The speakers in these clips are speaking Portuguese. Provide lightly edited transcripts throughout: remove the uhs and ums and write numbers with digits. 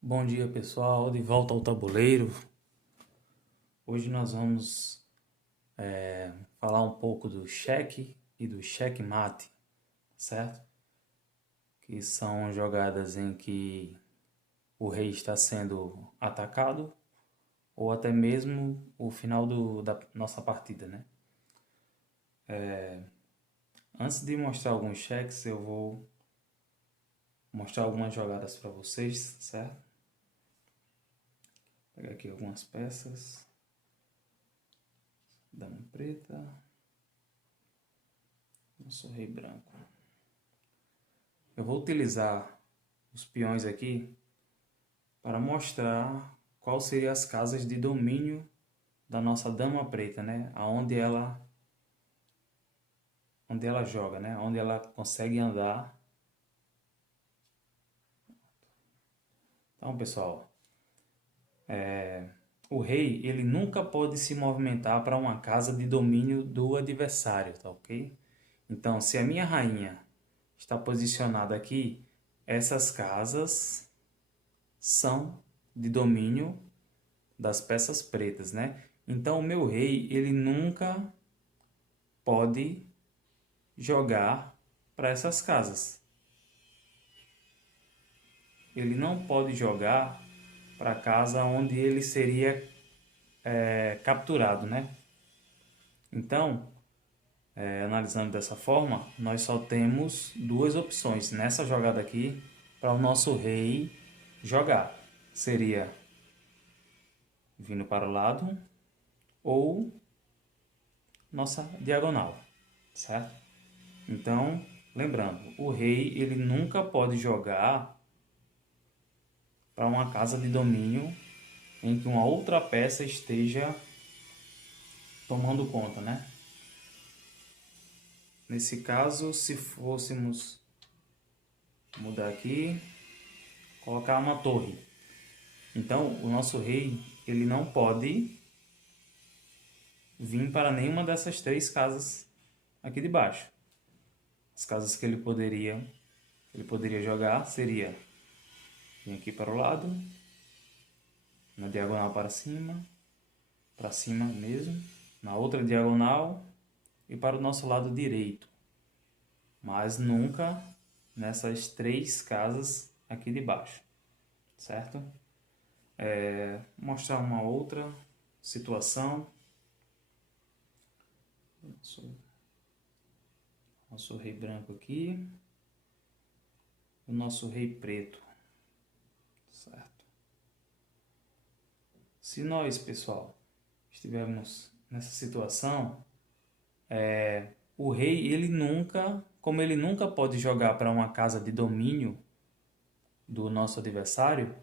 Bom dia pessoal, de volta ao tabuleiro. Hoje nós vamos falar um pouco do cheque e do checkmate, certo? Que são jogadas em que o rei está sendo atacado ou até mesmo o final da nossa partida, né? Antes de mostrar alguns cheques, eu vou mostrar algumas jogadas para vocês, certo? Vou pegar aqui algumas peças. Dama preta. Nosso rei branco. Eu vou utilizar os peões aqui para mostrar qual seriam as casas de domínio da nossa dama preta, né? Onde ela joga, né? Onde ela consegue andar. Então, pessoal, o rei ele nunca pode se movimentar para uma casa de domínio do adversário, tá ok? Então, se a minha rainha está posicionada aqui, essas casas são de domínio das peças pretas, né? Então o meu rei, ele nunca pode jogar para essas casas. Ele não pode jogar para a casa onde ele seria capturado, né? Então, analisando dessa forma, nós só temos duas opções nessa jogada aqui para o nosso rei jogar. Seria vindo para o lado ou nossa diagonal, certo? Então, lembrando, o rei ele nunca pode jogar para uma casa de domínio em que uma outra peça esteja tomando conta, né? Nesse caso, se fôssemos mudar aqui, colocar uma torre. Então, o nosso rei ele não pode vir para nenhuma dessas três casas aqui de baixo. As casas que ele poderia jogar seria vir aqui para o lado, na diagonal para cima mesmo, na outra diagonal e para o nosso lado direito. Mas nunca nessas três casas aqui de baixo, certo? Mostrar uma outra situação. Nosso rei branco aqui. O nosso rei preto, certo? Se nós, pessoal, estivermos nessa situação, o rei, como ele nunca pode jogar para uma casa de domínio do nosso adversário,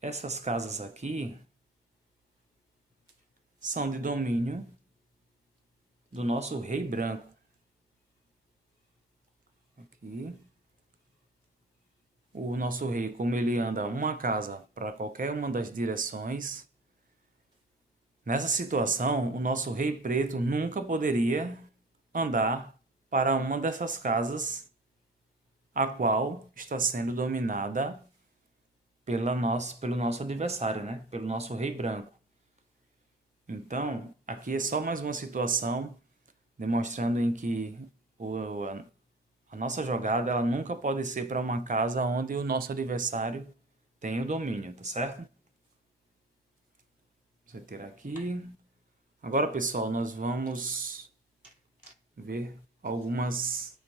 essas casas aqui são de domínio do nosso rei branco. Aqui. O nosso rei, como ele anda uma casa para qualquer uma das direções, nessa situação, o nosso rei preto nunca poderia andar para uma dessas casas a qual está sendo dominada pelo nosso adversário, né? Pelo nosso rei branco. Então, aqui é só mais uma situação demonstrando em que a nossa jogada ela nunca pode ser para uma casa onde o nosso adversário tem o domínio, tá certo? Vou tirar aqui. Agora, pessoal, nós vamos ver algumas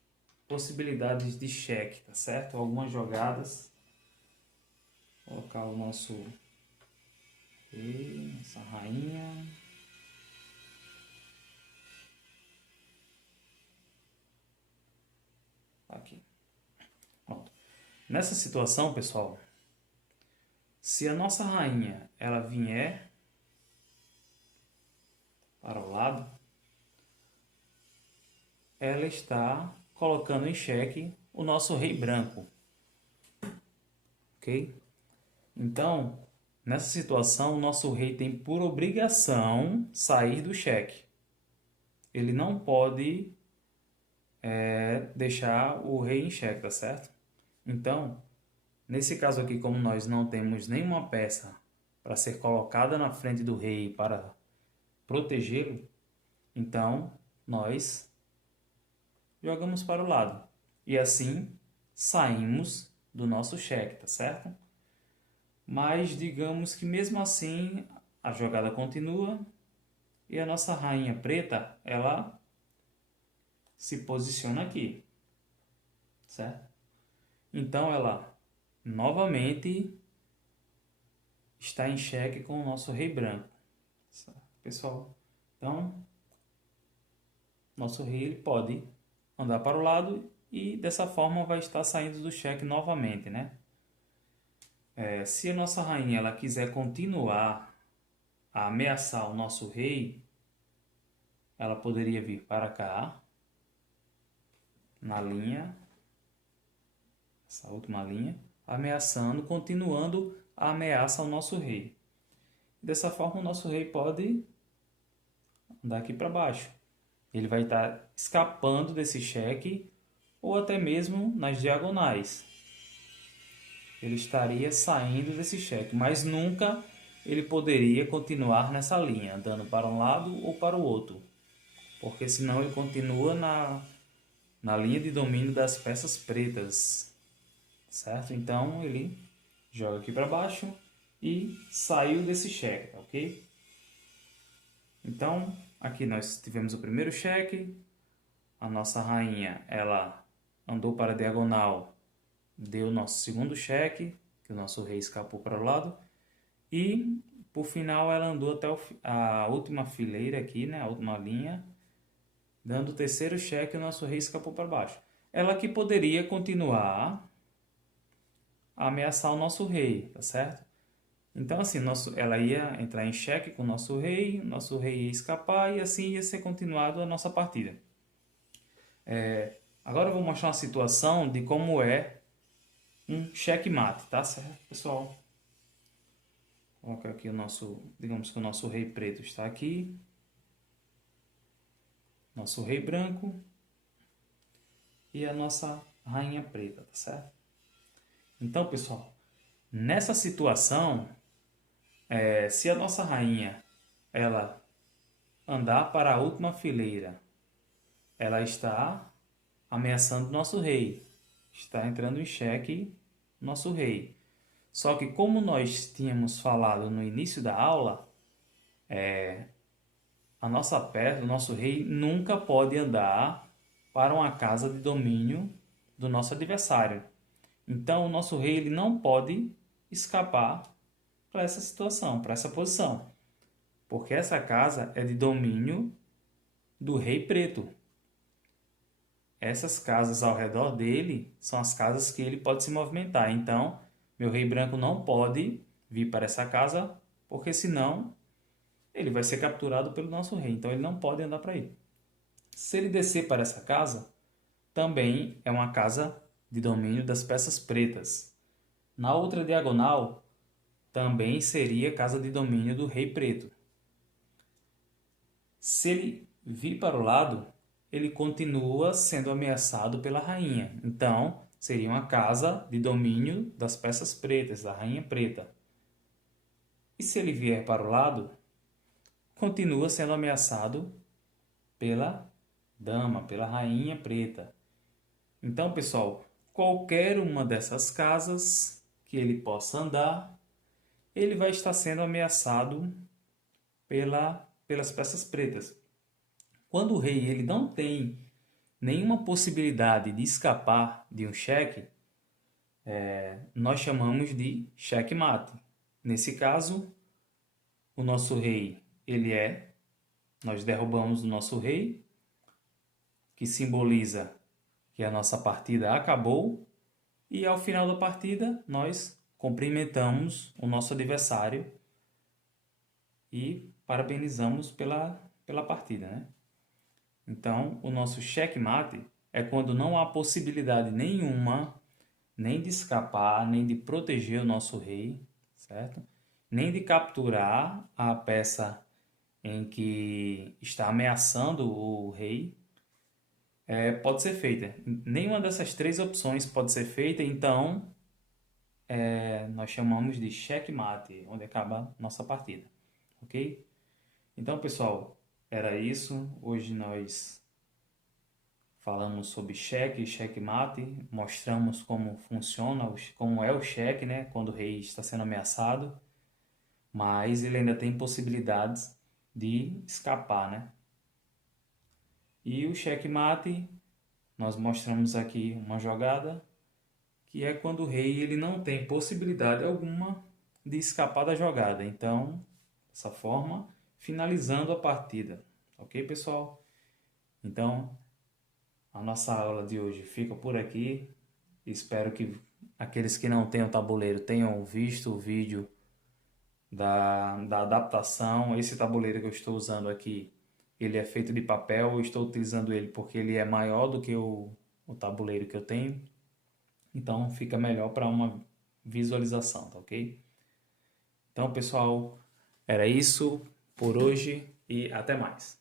possibilidades de cheque, tá certo? Algumas jogadas. Vou colocar o nosso rei, nossa rainha. Aqui. Pronto. Nessa situação, pessoal, se a nossa rainha ela vier para o lado, ela está colocando em xeque o nosso rei branco. Ok? Então, nessa situação, o nosso rei tem por obrigação sair do xeque. Ele não pode deixar o rei em xeque, tá certo? Então, Nesse caso aqui, como nós não temos nenhuma peça para ser colocada na frente do rei para protegê-lo, então nós jogamos para o lado. E assim saímos do nosso cheque, tá certo? Mas digamos que mesmo assim a jogada continua e a nossa rainha preta, ela se posiciona aqui, certo? Então ela novamente está em xeque com o nosso rei branco, certo, pessoal? Então, nosso rei ele pode andar para o lado e dessa forma vai estar saindo do xeque novamente, né? Se a nossa rainha ela quiser continuar a ameaçar o nosso rei, ela poderia vir para cá, na linha, essa última linha, ameaçando, continuando a ameaça ao nosso rei. Dessa forma, o nosso rei pode andar aqui para baixo. Ele vai estar escapando desse xeque ou até mesmo nas diagonais. Ele estaria saindo desse xeque, mas nunca ele poderia continuar nessa linha, andando para um lado ou para o outro, porque senão ele continua na linha de domínio das peças pretas, certo? Então ele joga aqui para baixo e saiu desse xeque, ok? Então aqui nós tivemos o primeiro xeque, a nossa rainha ela andou para a diagonal, deu o nosso segundo xeque, que o nosso rei escapou para o lado, e por final ela andou até a última fileira aqui, né, a última linha, dando o terceiro xeque e o nosso rei escapou para baixo. Ela aqui poderia continuar a ameaçar o nosso rei, tá certo? Então assim, ela ia entrar em xeque com o nosso rei ia escapar e assim ia ser continuado a nossa partida. Agora eu vou mostrar uma situação de como é um checkmate, tá certo, pessoal? Vou colocar aqui o nosso, digamos que o nosso rei preto está aqui, nosso rei branco e a nossa rainha preta, tá certo? Então, pessoal, nessa situação, se a nossa rainha ela andar para a última fileira, ela está ameaçando o nosso rei, está entrando em xeque nosso rei. Só que como nós tínhamos falado no início da aula, a nossa peça, o nosso rei nunca pode andar para uma casa de domínio do nosso adversário. Então o nosso rei ele não pode escapar para essa situação, para essa posição, porque essa casa é de domínio do rei preto. Essas casas ao redor dele são as casas que ele pode se movimentar. Então, meu rei branco não pode vir para essa casa, porque senão ele vai ser capturado pelo nosso rei. Então, ele não pode andar para aí. Se ele descer para essa casa, também é uma casa de domínio das peças pretas. Na outra diagonal, também seria casa de domínio do rei preto. Se ele vir para o lado, ele continua sendo ameaçado pela rainha. Então, seria uma casa de domínio das peças pretas, da rainha preta. E se ele vier para o lado, continua sendo ameaçado pela dama, pela rainha preta. Então, pessoal, qualquer uma dessas casas que ele possa andar, ele vai estar sendo ameaçado pelas peças pretas. Quando o rei ele não tem nenhuma possibilidade de escapar de um xeque, nós chamamos de checkmate. Nesse caso, o nosso rei, nós derrubamos o nosso rei, que simboliza que a nossa partida acabou, e ao final da partida nós cumprimentamos o nosso adversário e parabenizamos pela partida, né? Então, o nosso checkmate é quando não há possibilidade nenhuma nem de escapar, nem de proteger o nosso rei, certo? Nem de capturar a peça em que está ameaçando o rei, pode ser feita. Nenhuma dessas três opções pode ser feita, então nós chamamos de checkmate, onde acaba nossa partida, ok? Então, pessoal, era isso. Hoje nós falamos sobre cheque e checkmate, mostramos como funciona, como é o cheque, né, quando o rei está sendo ameaçado, mas ele ainda tem possibilidades de escapar, né? E o checkmate, nós mostramos aqui uma jogada que é quando o rei ele não tem possibilidade alguma de escapar da jogada. Então, dessa forma, finalizando a partida. Ok, pessoal? Então, a nossa aula de hoje fica por aqui. Espero que aqueles que não têm o tabuleiro tenham visto o vídeo da adaptação. Esse tabuleiro que eu estou usando aqui, ele é feito de papel. Eu estou utilizando ele porque ele é maior do que o tabuleiro que eu tenho. Então fica melhor para uma visualização, tá ok? Então, pessoal, era isso por hoje e até mais.